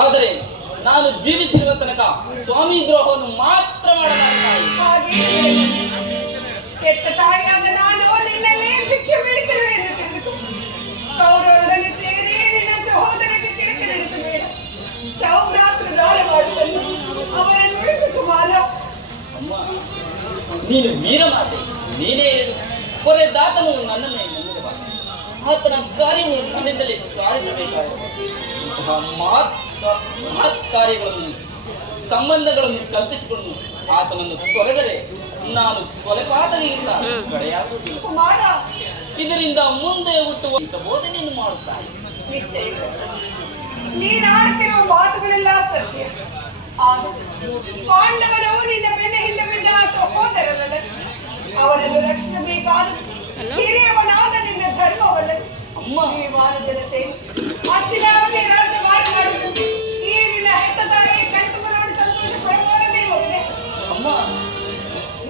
ಆದರೆ ನಾನು ಜೀವಿಸಿರುವ ತನಕ ಸ್ವಾಮಿ ದ್ರೋಹವನ್ನು ಮಾತ್ರ ನಾನು ಕೌರವರೊಡನೆ ಸೇರಿ ನಿನ್ನ ಕಿಡಕೆ ನಡೆಸಬೇಡ. ಅವರನ್ನು ಉಳಿಸು ಕುಮಾರ ಅಮ್ಮ ನೀನು ನೀನೇ ಹೇಳು ಕೊನೆದಾತನು ನನ್ನ ಆತನ ಕಾರ್ಯ ನನ್ನಿಂದಲೇ ಸಾಧಿಸಬೇಕಾಗಿದೆ ಇಂತಹ ಮಹತ್ ಮಹತ್ ಕಾರ್ಯಗಳನ್ನು ಸಂಬಂಧಗಳನ್ನು ಕಲ್ಪಿಸಿಕೊಂಡು ಆತನನ್ನು ತೊರೆದರೆ ನಾನು ಕೊಲೆಪಾತನೆಯಿಂದ ಕಡೆಯಾಗುವುದಿಲ್ಲ. ಕುಮಾರ ಇದರಿಂದ ಮುಂದೆ ಹುಟ್ಟುವ ಬೋಧನೆಯನ್ನು ಮಾಡುತ್ತಾರೆ ನಿಶ್ಚಯ. ನೀನಾಡುತ್ತಿರುವ ಮಾತುಗಳೆಲ್ಲ ಸತ್ಯ. ಆದರೆ ಪಾಂಡವರು ನಿನ್ನ ಬೆನ್ನ ಹಿಂದೆ ಬಿದ್ದ ಆ ಸಹೋದರರಲ್ಲ ಅವರನ್ನು ರಕ್ಷಿಸಬೇಕಾದ ಹಿರಿಯವನಾದ ನಿನ್ನ ಧರ್ಮವಲ್ಲ. ಅಮ್ಮ. ಈ ವಾರಜನ ಸೇವೆ ಹಸ್ತಿನಾವತಿ ರಾಜಮಾರ್ಗ ಮಾಡುವುದು ಈ ನಿನ್ನ ಕಣ್ತುಂಬ ನೋಡಿ ಸಂತೋಷ ಪಡಬಾರದೇ ಹೋಗಿದೆ. ಅಮ್ಮ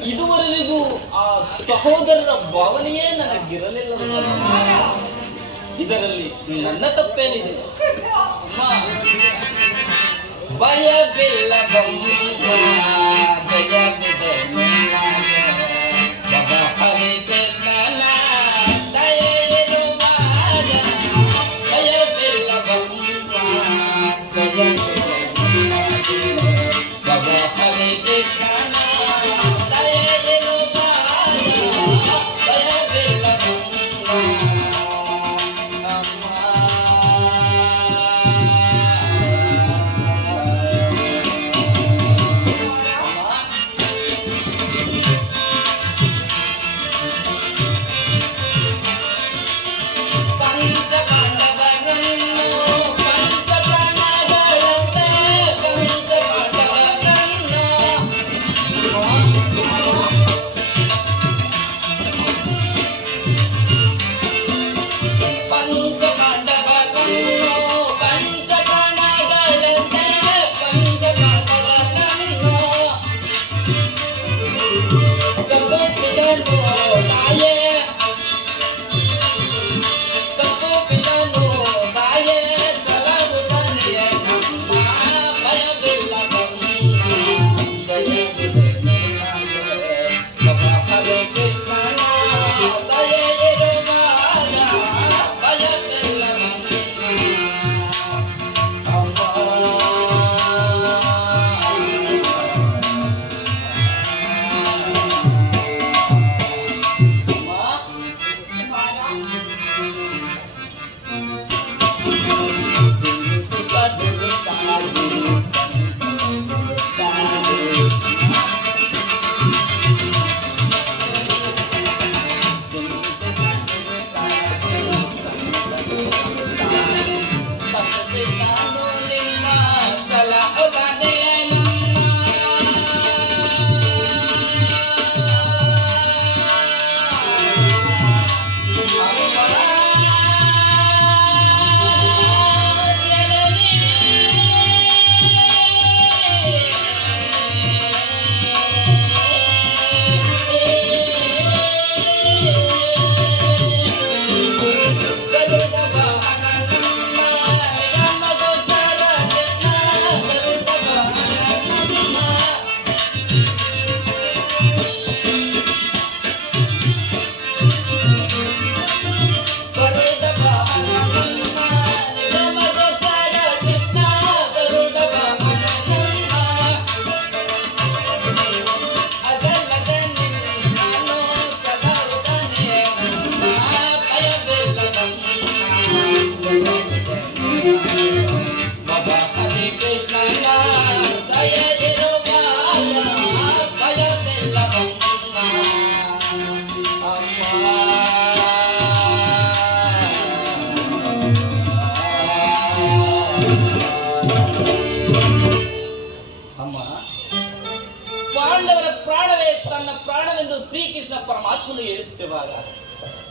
ಇದುವರೆಗೂ ಆ ಸಹೋದರರ ಭಾವನೆಯೇ ನನಗಿರಲಿಲ್ಲ. ಇದರಲ್ಲಿ ನನ್ನ ತಪ್ಪೇನಿದೆ. ಅಮ್ಮ. ಭಯವಿಲ್ಲ ಬಂಧುರ,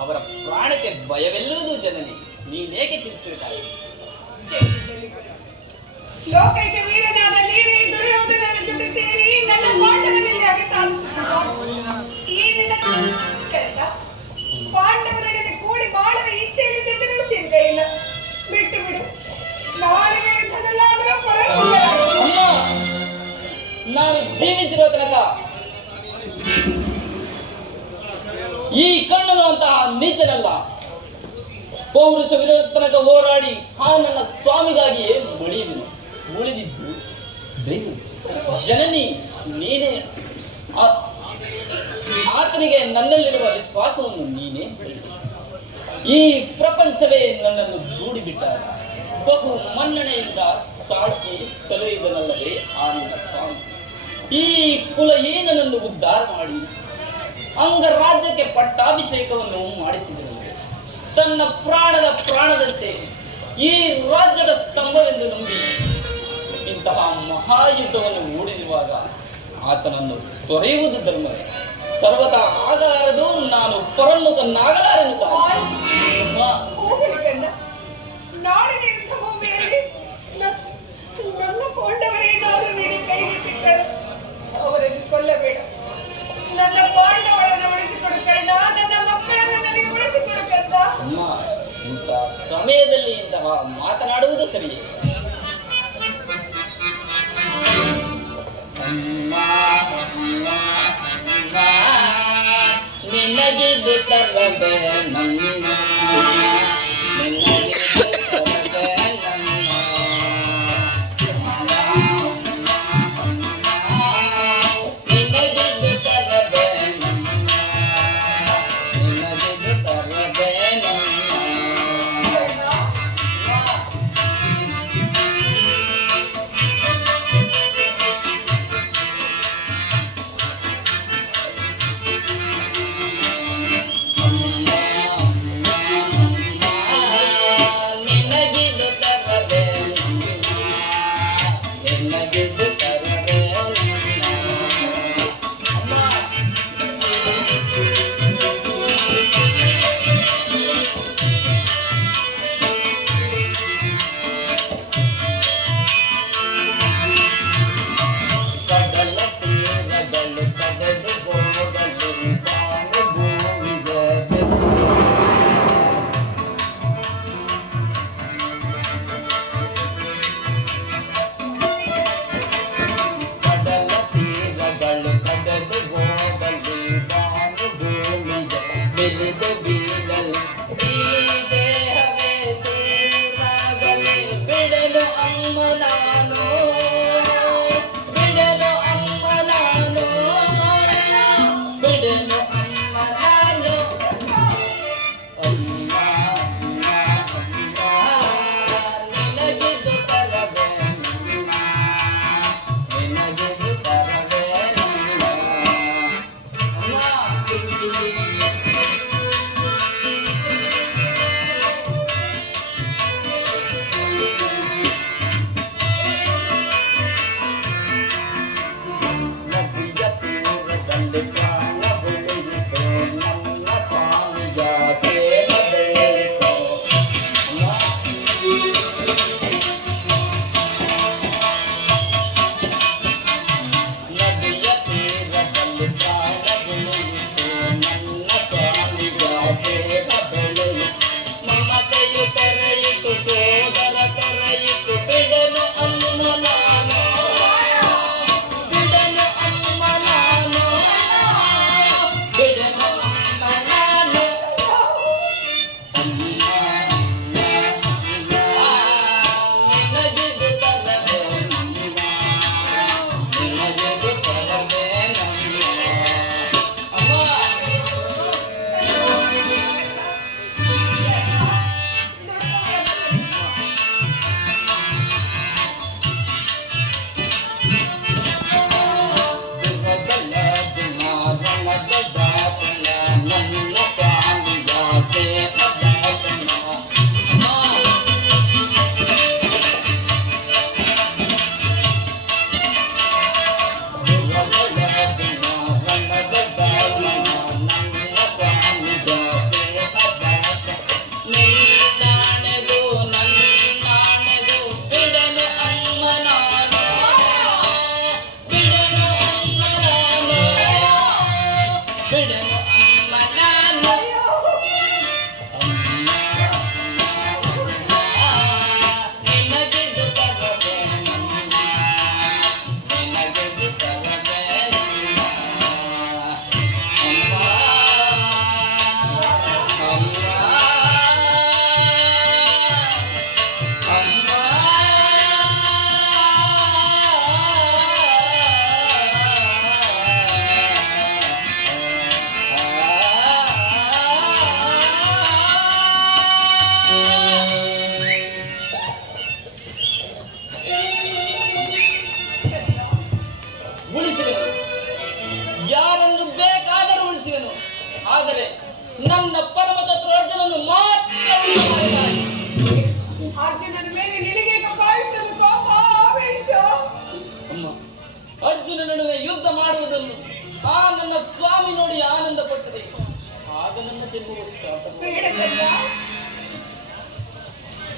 ಅವರ ಪ್ರಾಣಕ್ಕೆ ಭಯವೆಲ್ಲುವುದು ಜನನಿ ನೀನೇಕೆ ಚಿಂತಿಸುತ್ತಾಯಿ ಲೋಕಕ್ಕೆ ವೀರನಾದ ನೀನೇ ದುರ್ಯೋಧನನ ಜೊತೆ ಸೇರಿ ನನ್ನ ಪಾಂಡವನಲ್ಲಿ ಈ ನನ್ನ ಪಾಂಡವರೊಡನೆ ಕೂಡಿ ಬಾಳುವ ಇಚ್ಛೆಯಿಲ್ಲದಿದ್ದರೂ ಚಿಂತೆ ಇಲ್ಲ. ಬಿಟ್ಟು ಬಿಡು. ನಾಳೆ ಯುದ್ಧದಲ್ಲಾದರೂ ಪರಮ ನಾನು ಜೀವಿಸಿರೋದ್ರಲ್ಲ ಈ ಕರ್ಣನು ಅಂತಹ ನೀಚನಲ್ಲ ಪೌರುಷವಿರೋ ತನಕ ಹೋರಾಡಿ ಆ ನನ್ನ ಸ್ವಾಮಿಗಾಗಿಯೇ ಮಡಿಯುವೆನು ಉಳಿದಿದ್ದು ದೈವ ಜನನಿ, ನೀನೇ. ಆತನಿಗೆ ನನ್ನಲ್ಲಿರುವ ವಿಶ್ವಾಸವನ್ನು ನೀನೇ. ಈ ಪ್ರಪಂಚವೇ ನನ್ನನ್ನು ದೂಡಿಬಿಟ್ಟ ಬಹು ಮನ್ನಣೆಯಿಂದ ಸಾಕಿ ಸಲುಹಿದನಲ್ಲದೆ ಆನಂದ ಸ್ವಾಮಿ. ಈ ಕುಲ ಏನನ್ನು ಉದ್ಧಾರ ಮಾಡಿ ಅಂಗರಾಜ್ಯಕ್ಕೆ ಪಟ್ಟಾಭಿಷೇಕವನ್ನು ಮಾಡಿಸಿದರು ತನ್ನ ಪ್ರಾಣದ ಪ್ರಾಣದಂತೆ ಈ ರಾಜ್ಯದ ಸ್ತಂಭವೆಂದು ನಂಬಿ ಇಂತಹ ಮಹಾಯುದ್ಧವನ್ನು ಹೂಡಿರುವಾಗ ಆತನನ್ನು ತೊರೆಯುವುದು ಧರ್ಮವೇ ಸರ್ವತ ಆಗಲಾರದು ನಾನು ಪರಮುಖನಾಗಲಾರನು ನಾಡಿನ ಯುದ್ಧ ಭೂಮಿಯಲ್ಲಿ ನನ್ನ ಪಾಂಡವರೇನಾದ್ರೂ ನಿನ್ನ ಕೈಗೆ ಸಿಕ್ಕರೆ ಅವರನ್ನು ಕೊಲ್ಲಬೇಡ. ನನ್ನ ಸಮಯದಲ್ಲಿ ಇಂತಹ ಮಾತನಾಡುವುದು ಸರಿಯೇ ನಿನಗಿದು ತರಬೆ ನಮ್ಮ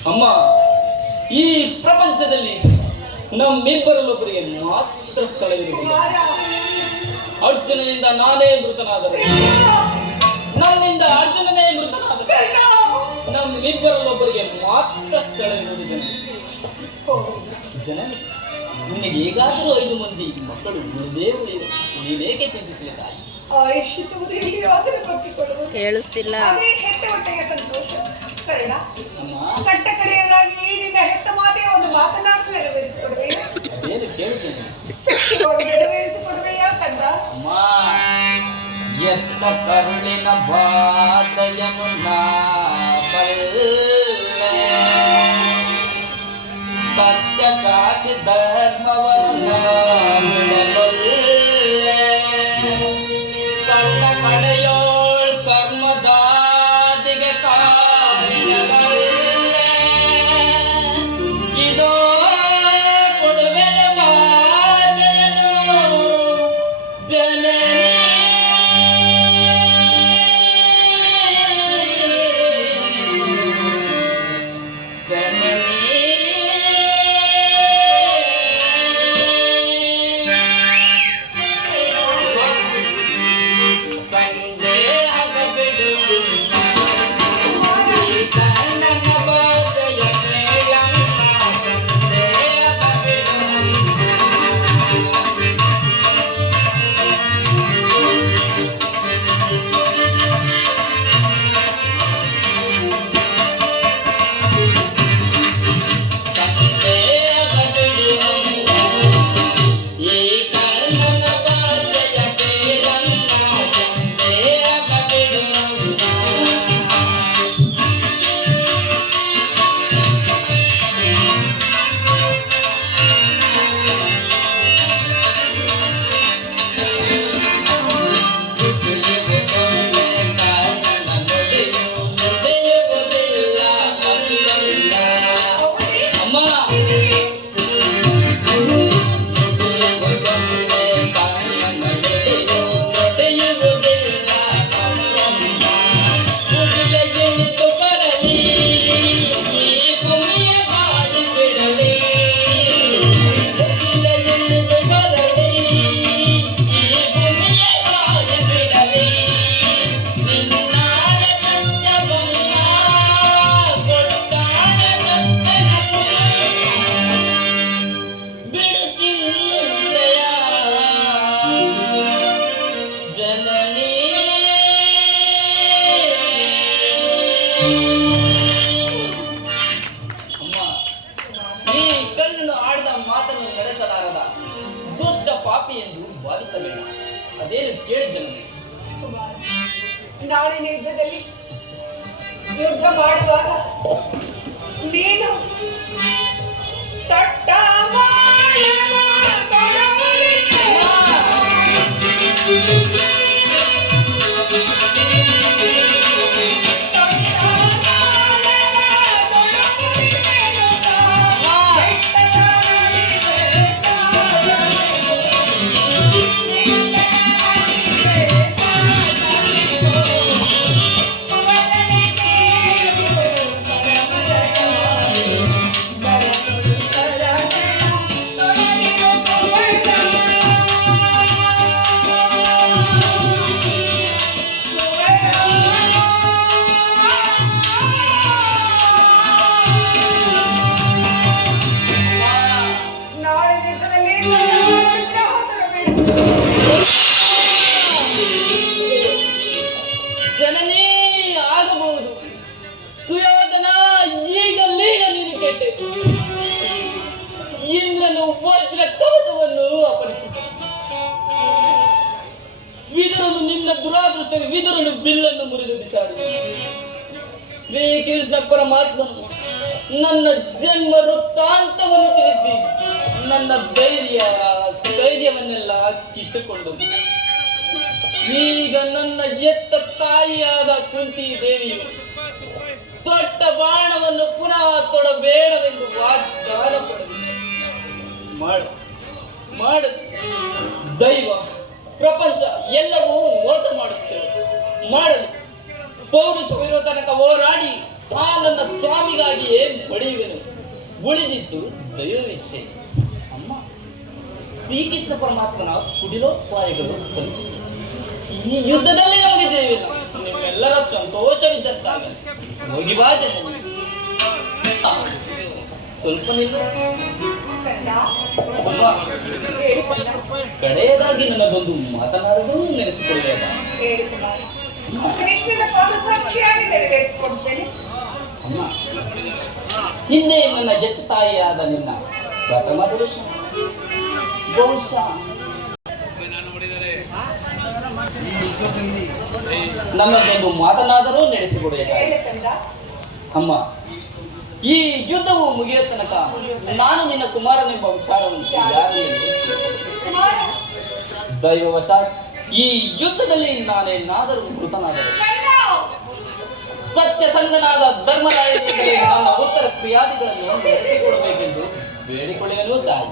ಅಮ್ಮ ಈ ಪ್ರಪಂಚದಲ್ಲಿ ನಮ್ಮಿಬ್ಬರಲ್ಲೊಬ್ಬರಿಗೆ ಮಾತ್ರ ಸ್ಥಳವಿರುವುದು ಕುಮಾರ ಅರ್ಜುನನಿಂದ ನಾನೇ ಮೃತನಾದರೆ ನನ್ನಿಂದ ಅರ್ಜುನನೇ ಮೃತನಾದರೆ ಕರ್ಣ ನಮ್ಮಿಬ್ಬರಲ್ಲೊಬ್ಬರಿಗೆ ಮಾತ್ರ ಸ್ಥಳವಿರುವುದು ಜನ ಜನನಿ ನಿನಗೆ ಹೇಗಾದರೂ ಐದು ಮಂದಿ ಮಕ್ಕಳು ಉಳಿದೇ ಉಳಿಯುವ ನೀನೇಕೆ ಚಿಂತಿಸಲಿ ತಾಯಿ? ಕೇಳಿಸ್ತಿಲ್ಲ. ಸಂತೋಷ. ಅಮ್ಮ ಕಟ್ಟ ಕಡೆಯದಾಗಿ ನಿನ್ನ ಹೆತ್ತ ಮಾತೆಯ ಒಂದು ಮಾತನಾಡಿ ನೆರವೇರಿಸಿಕೊಡುವೆ. ಅದೇನು ಕೇಳುತ್ತೇನೆ ಸತ್ಯವಾಗಿ ನೆರವೇರಿಸಿಕೊಡುವೆಯಾ ಕಂದ? ಅಮ್ಮ ಎತ್ತ ಕರುಳಿನ ಬಾಧೆಯನ್ನು ನಾ ಬಲ್ಲೆ. ಸತ್ಯ ಕಾಶಿ ಧರ್ಮವನ್ನು ಕಣ್ಣು ಆಡಿದ ಮಾತನ್ನು ನಡೆಸಲಾರದ ದುಷ್ಟ ಪಾಪಿ ಎಂದು ಭಾವಿಸಬೇಡ. ಅದೇನು ಕೇಳಿ ಜನ ನಾಳಿನ ಯುದ್ಧದಲ್ಲಿ ಯುದ್ಧ ಮಾಡುವಾಗ ನೀನು ತಟ್ಟ ಕೆಟ್ಟೆ ಇಂದ್ರನು ವಜ್ರ ಕವಚವನ್ನು ಅಪಡಿಸಿದ ವಿದುರನು ನಿನ್ನ ದುರಾದೃಷ್ಟಕ್ಕೆ ವಿದುರನು ಬಿಲ್ಲನ್ನು ಮುರಿದು ಶ್ರೀ ಕೃಷ್ಣ ಪರಮಾತ್ಮನು, ನನ್ನ ಜನ್ಮ ವೃತ್ತಾಂತವನ್ನು ತಿಳಿಸಿ, ನನ್ನ ಧೈರ್ಯ, ಧೈರ್ಯವನ್ನೆಲ್ಲ ಕಿತ್ತುಕೊಂಡು ಈಗ ನನ್ನ ಎತ್ತ ತಾಯಿಯಾದ ಕುಂತಿ ದೇವಿಯು ದೊಡ್ಡ ಬಾಣವನ್ನು ಪುನಃ ತೊಡಬೇಡವೆಂದು ವಾಗ್ದಾನ ಪಡೆದಿದೆ ಮಾಡು ಮಾಡು. ದೈವ, ಪ್ರಪಂಚ ಎಲ್ಲವೂ ಮೋಸ ಮಾಡುತ್ತೇವೆ ಮಾಡಲು. ಪೌರುಷವಿರುವ ತನಕ ಹೋರಾಡಿ ನನ್ನ ಸ್ವಾಮಿಗಾಗಿಯೇ ಮಡಿಯುವೆನು. ಉಳಿದಿದ್ದು ದೈವವಿಚ್ಛೆ. ಅಮ್ಮ, ಶ್ರೀಕೃಷ್ಣ ಪರಮಾತ್ಮನ ಕುಡಿಲೋಪಾಯಗಳು ಕಲಿಸಿ ಈ ಯುದ್ಧದಲ್ಲಿ ನಮಗೆ ಜಯವಿಲ್ಲ. ನಿಮ್ಮೆಲ್ಲರ ಸಂತೋಷವಿದ್ದಂತಾಗ. ಹೋಗಿ ಬಾ ಸ್ವಲ್ಪ ಹೇಳಿ ಕಂದ ಕಡೆಯದಾಗಿ ನನಗೊಂದು ಮಾತನಾಡಲು ಪಾದ ಅಮ್ಮ ಹಿಂದೆ ನನ್ನ ಜಟ್ಟ ತಾಯಿಯಾದ ನಿನ್ನ ಪ್ರಥಮ ದೃಶ್ಯ ಬಹುಶಃ ನನ್ನದೊಂದು ಮಾತನಾದರೂ ಕಂದ ಅಮ್ಮ ಈ ಯುದ್ಧವು ಮುಗಿಯೋ ತನಕ ನಾನು ನಿನ್ನ ಕುಮಾರನೆಂಬ ವಿಚಾರವನ್ನು ದೈವವಶಾತ್ ಈ ಯುದ್ಧದಲ್ಲಿ ನಾನೇನಾದರೂ ಮೃತನಾದ ಸತ್ಯಸಂಧನಾದ ಧರ್ಮರಾಯನಿಗೆ ನನ್ನ ಉತ್ತರ ಕ್ರಿಯಾದಿಗಳನ್ನು ನಡೆಸಿಕೊಡಬೇಕೆಂದು ಬೇಡಿಕೊಳ್ಳಲು ತಾಯಿ.